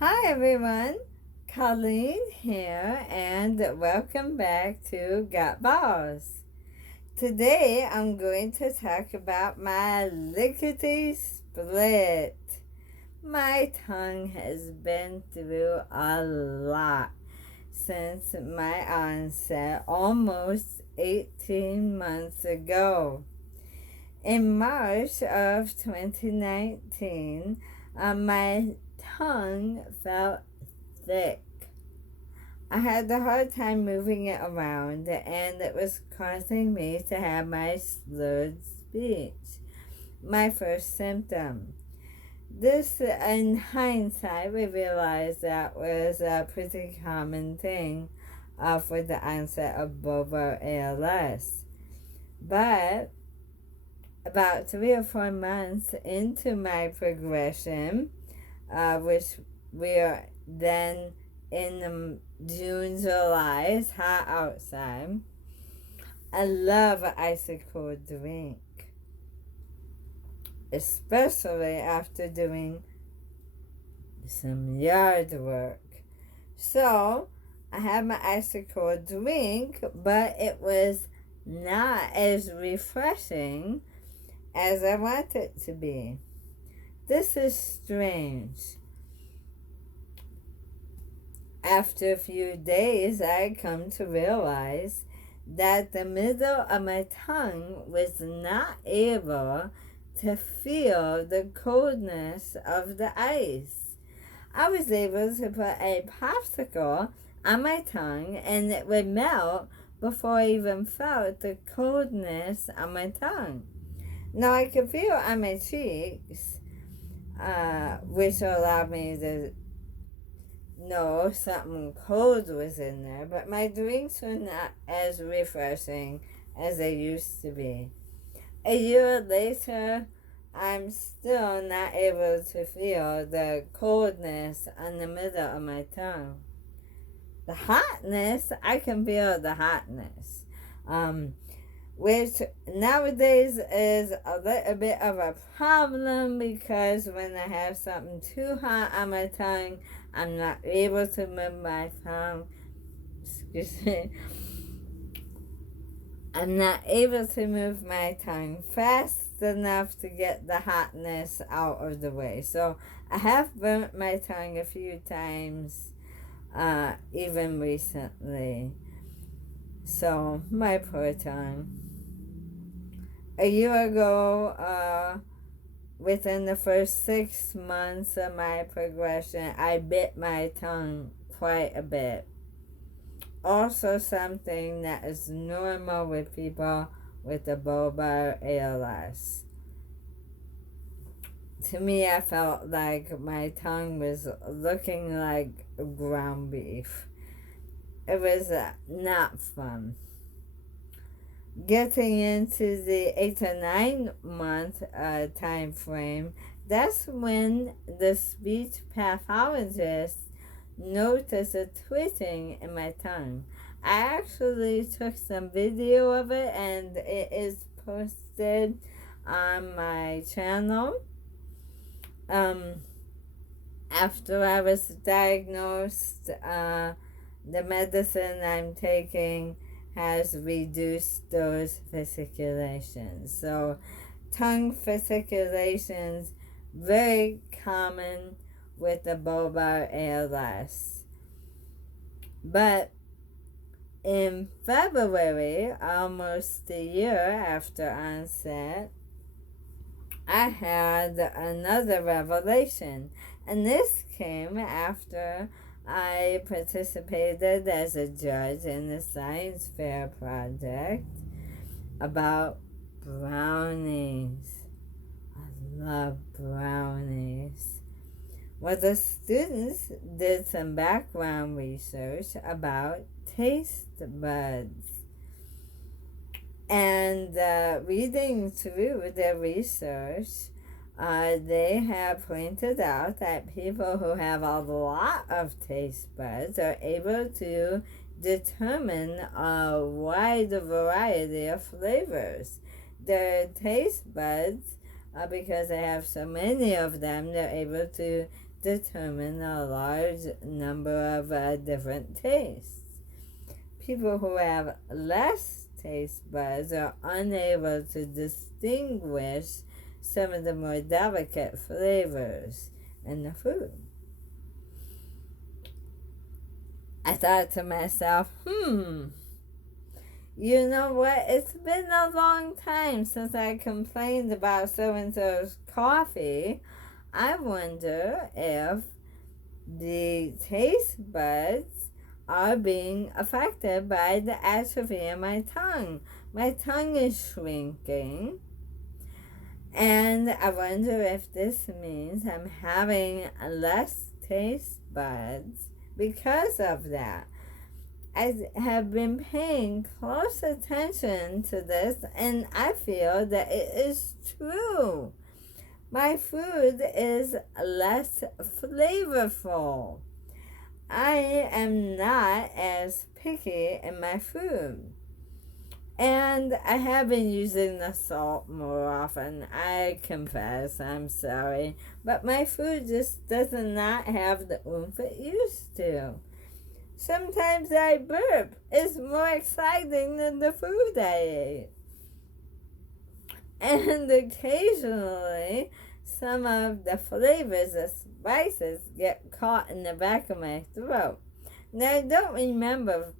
Hi everyone, Colleen here, and welcome back to Got Balls. Today I'm going to talk about my lickety split. My tongue has been through a lot since my onset almost 18 months ago. In March of 2019, my tongue felt thick. I had a hard time moving it around, and it was causing me to have my slurred speech, my first symptom. This, in hindsight, we realized that was a pretty common thing for the onset of bulbar ALS. But about 3 or 4 months into my progression, which we are then in June, July, it's hot outside. I love an icy cold drink, especially after doing some yard work. So I had my icy cold drink, but it was not as refreshing as I want it to be. This is strange. After a few days, I come to realize that the middle of my tongue was not able to feel the coldness of the ice. I was able to put a popsicle on my tongue and it would melt before I even felt the coldness on my tongue. Now I could feel on my cheeks, which allowed me to know something cold was in there, but my drinks were not as refreshing as they used to be. A year later, I'm still not able to feel the coldness on the middle of my tongue. The hotness, I can feel the hotness. Which nowadays is a little bit of a problem because when I have something too hot on my tongue, I'm not able to move my tongue. Excuse me. I'm not able to move my tongue fast enough to get the hotness out of the way. So I have burnt my tongue a few times, even recently. So my poor tongue. A year ago, within the first 6 months of my progression, I bit my tongue quite a bit. Also something that is normal with people with the bulbar ALS. To me, I felt like my tongue was looking like ground beef. It was not fun. Getting into the 8 to 9 month time frame, that's when the speech pathologist noticed a twitching in my tongue. I actually took some video of it and it is posted on my channel. After I was diagnosed, the medicine I'm taking has reduced those fasciculations. So tongue fasciculations, very common with the bulbar ALS. But in February, almost a year after onset, I had another revelation. And this came after I participated as a judge in the science fair project about brownies. I love brownies. Well, the students did some background research about taste buds. And reading through their research, they have pointed out that people who have a lot of taste buds are able to determine a wide variety of flavors. Their taste buds, because they have so many of them, they're able to determine a large number of different tastes. People who have less taste buds are unable to distinguish some of the more delicate flavors in the food. I thought to myself, you know what? It's been a long time since I complained about so-and-so's coffee. I wonder if the taste buds are being affected by the atrophy in my tongue. My tongue is shrinking, and I wonder if this means I'm having less taste buds because of that. I have been paying close attention to this, and I feel that it is true. My food is less flavorful. I am not as picky in my food. And I have been using the salt more often. I confess, I'm sorry. But my food just does not have the oomph it used to. Sometimes I burp. It's more exciting than the food I ate. And occasionally, some of the flavors, the spices, get caught in the back of my throat. Now, I don't remember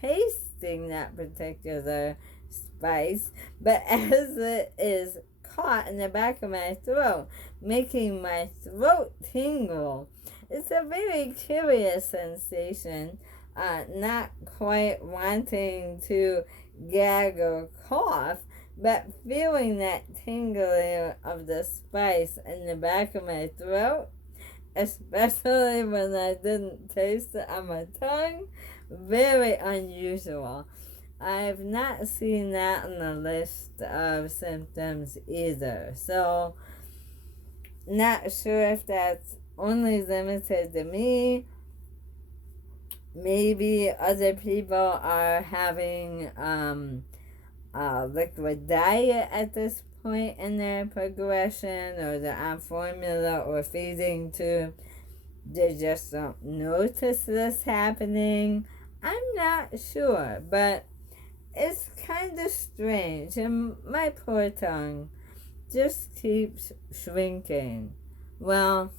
tasting that particular spice, but as it is caught in the back of my throat, making my throat tingle, it's a very curious sensation, not quite wanting to gag or cough, but feeling that tingling of the spice in the back of my throat, especially when I didn't taste it on my tongue, very unusual. I've not seen that on the list of symptoms either. So, not sure if that's only limited to me. Maybe other people are having a liquid diet at this point in their progression, or they're on formula or feeding tube. They just don't notice this happening. I'm not sure, but it's kind of strange, and my poor tongue just keeps shrinking. Well,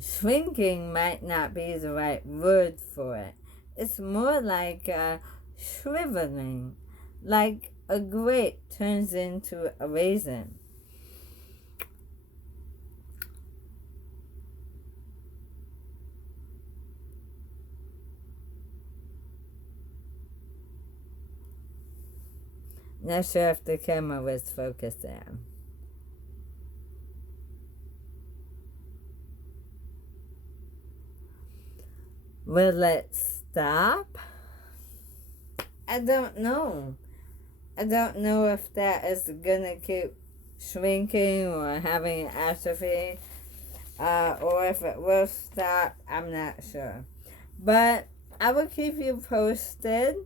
shrinking might not be the right word for it. It's more like shriveling, like a grape turns into a raisin. Not sure if the camera was focused there. Will it stop? I don't know. I don't know if that is gonna keep shrinking or having atrophy, or if it will stop. I'm not sure. But I will keep you posted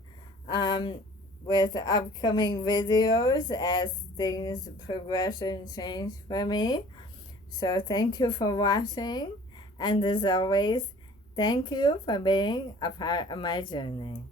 with upcoming videos as things progress and change for me. So thank you for watching, and as always, thank you for being a part of my journey.